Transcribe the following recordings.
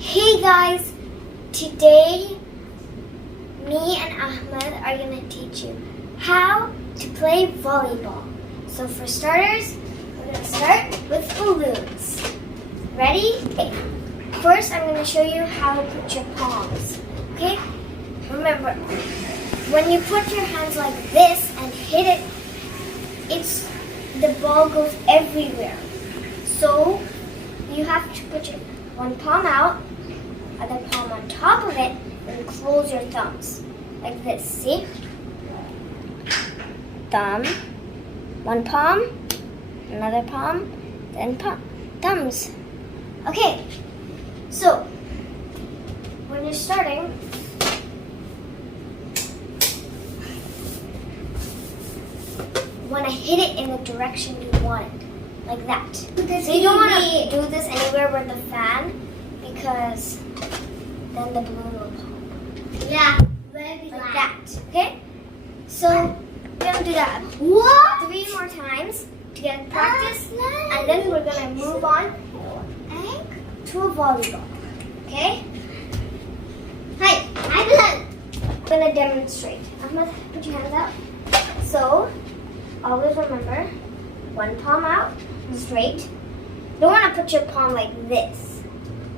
Hey guys, today me and Ahmed are going to teach you how to play volleyball. So for starters, we're going to start with balloons. Ready? Okay. First, I'm going to show you how to put your palms. Okay? Remember, when you put your hands like this and hit it, the ball goes everywhere. So you have to put your one palm out, other palm on top of it, and close your thumbs. Like this, see? Thumb, one palm, another palm, then thumbs. Okay, so when you're starting, want to hit it in the direction you want it, like that. So you don't want to do this anywhere with the fan, because then the balloon will pop. Yeah, like that. Okay? So we're gonna do that 3 more times to get practice, and then we're gonna move on to a volleyball. Okay? Hi, I'm gonna demonstrate. Ahmed, put your hands out. So always remember, one palm out, straight. You don't want to put your palm like this.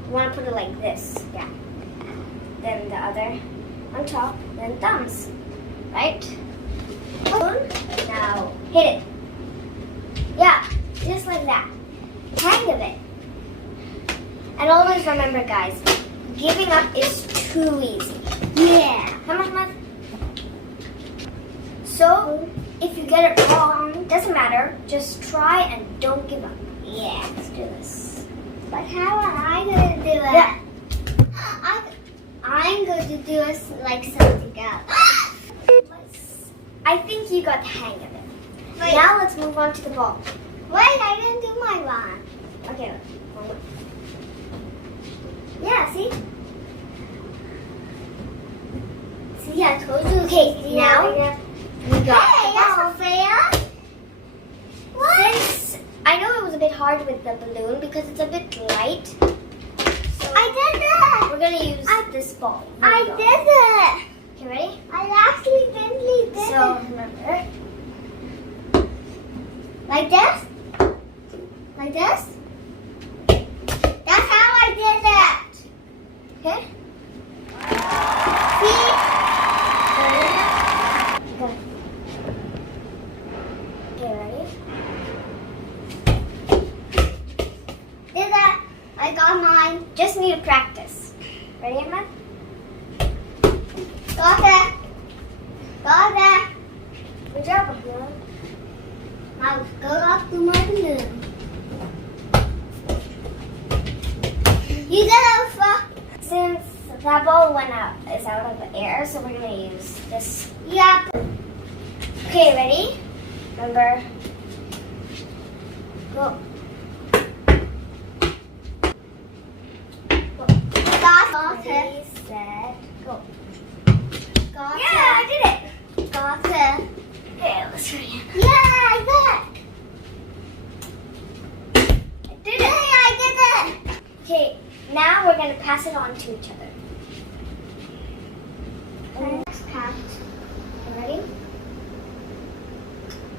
You want to put it like this, yeah. Then the other on top, then thumbs, right? Now hit it. Yeah, just like that. Hang of it. And always remember, guys, giving up is too easy. Yeah. Come on, Ahmed. So, if you get it wrong, doesn't matter. Just try and don't give up. Yeah, let's do this. But how am I going to do it? Yeah. I'm going to do it like something else. I think you got the hang of it. Wait. Now let's move on to the ball. Wait, I didn't do my one. Okay. Yeah, see? See, I told you. Okay, now we got that's fair. What? Since I know it was a bit hard with the balloon because it's a bit light. So I did it. We're gonna use this ball. I did it. Okay, ready? I accidentally did it. So remember, like this, like this. That's how I did it. Okay. See? Okay, ready? Did that. I got mine. Just need to practice. Ready, Emma? Got it. Got it. Good job, Emma. Now let's go up to my balloon. You did it, since that ball is out of the air, so we're gonna use this. Yep. Okay, ready? Remember, go. Got it. Set, go. Got it. Yeah, I did it. Got it. Okay, let's try again. Yeah, I did it. I did it. Yeah, I did it. Okay, now we're gonna pass it on to each other. Next pass. Ready?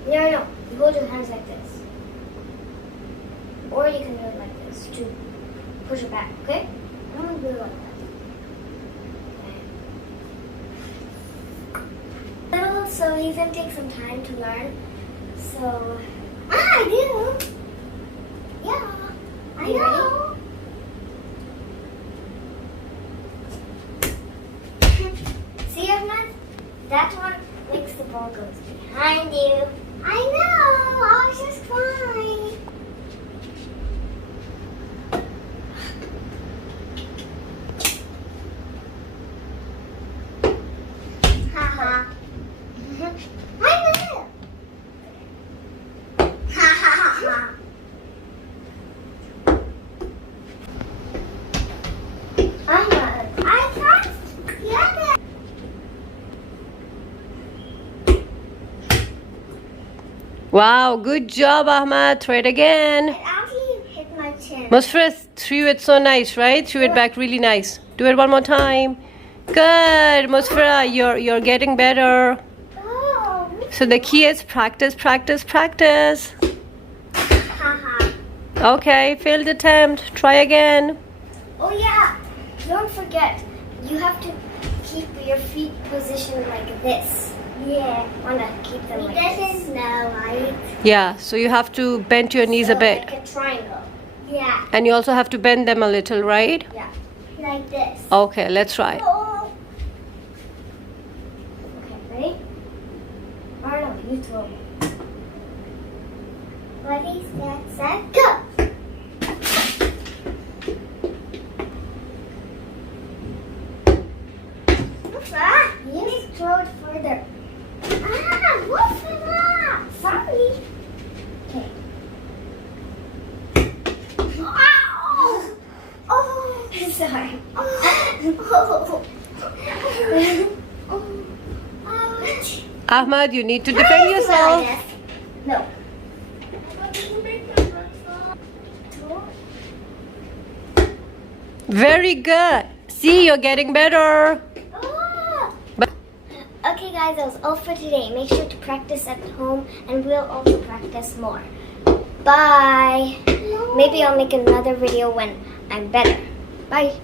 No. You hold your hands like this. Or you can do it like this to push it back, okay? I'm going to do it like that. Little, so he's going to take some time to learn. So, I do. Yeah, I know. See, Ahmed? That one makes the ball goes behind you. I know, I was just fine. Haha. I know. Ha ha ha. Ahmed, I can't get it. Wow, good job, Ahmed. Try it again. It actually hit my chin. Most first. Threw it so nice, right? Threw it back really nice. Do it one more time. Good, Musfira, you're getting better. Oh. So the key is practice, practice, practice. Haha. Okay, failed attempt. Try again. Oh yeah. Don't forget, you have to keep your feet positioned like this. Yeah. Wanna keep them like this. He doesn't know, right? Yeah, so you have to bend your knees a bit. Like a triangle. Yeah. And you also have to bend them a little, right? Yeah. Like this. Okay, let's try. Oh. Okay, ready? Arnold, you throw. Ready, set, go! You need to throw it further. Sorry. Okay. Ow! Oh, sorry. Ouch. Ahmad, you need to defend yourself. No. Very good. See, you're getting better. But Okay guys, that was all for today. Make sure to practice at home and we'll also practice more. Bye. Maybe I'll make another video when I'm better. Bye.